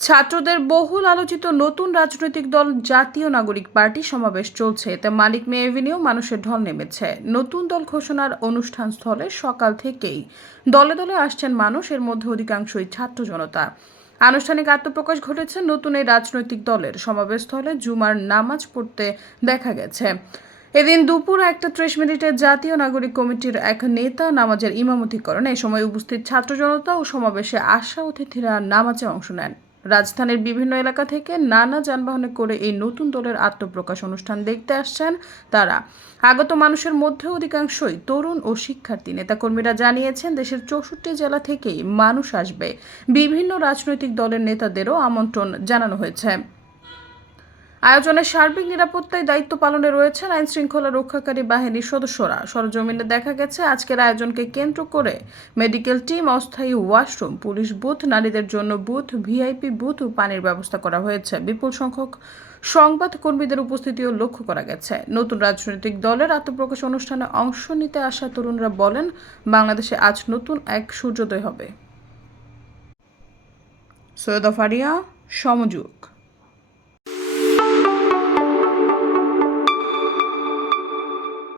ছাত্রদের বহুল আলোচিত নতুন রাজনৈতিক দল জাতীয় নাগরিক পার্টি সমাবেশ চলছে। এতে মানিক মিয়া এভিনিউ মানুষের ঢল নেমেছে। নতুন দল ঘোষণার অনুষ্ঠান স্থলে সকাল থেকেই দলে দলে আসছেন মানুষ, এর মধ্যে অধিকাংশই ছাত্র জনতা। আনুষ্ঠানিক আত্মপ্রকাশ ঘটেছে নতুন এই রাজনৈতিক দলের। সমাবেশস্থলে জুমার নামাজ পড়তে দেখা গেছে। এদিন দুপুর 1:30 জাতীয় নাগরিক কমিটির এক নেতা নামাজের ইমামতি করেন। এ সময় উপস্থিত ছাত্র জনতা ও সমাবেশে আসা অতিথিরা নামাজে অংশ নেন। রাজধানীর বিভিন্ন এলাকা থেকে নানা যানবাহনে করে এই নতুন দলের আত্মপ্রকাশ অনুষ্ঠান দেখতে আসছেন তারা। আগত মানুষের মধ্যে অধিকাংশই তরুণ ও শিক্ষার্থী। নেতাকর্মীরা জানিয়েছেন, দেশের 64 জেলা থেকেই মানুষ আসবে। বিভিন্ন রাজনৈতিক দলের নেতাদেরও আমন্ত্রণ জানানো হয়েছে। আয়োজনের সার্বিক নিরাপত্তায় দায়িত্ব পালনে রয়েছেন আইন শৃঙ্খলা রক্ষাকারী বাহিনীর সদস্যরা। সরজমিনে দেখা গেছে, আজকের আয়োজনকে কেন্দ্র করে মেডিকেল টিম, অস্থায়ী ওয়াশরুম, পুলিশ বুথ, নারীদের জন্য বুথ, ভিআইপি বুথ ও পানির ব্যবস্থা করা হয়েছে। বিপুল সংখ্যক সংবাদ কর্মীদের উপস্থিতিও লক্ষ্য করা গেছে। নতুন রাজনৈতিক দলের আত্মপ্রকাশ অনুষ্ঠানে অংশ নিতে আসা তরুণরা বলেন, বাংলাদেশে আজ নতুন এক সূর্যোদয় হবে। সৈয়দা ফারিয়া, সমযুগ।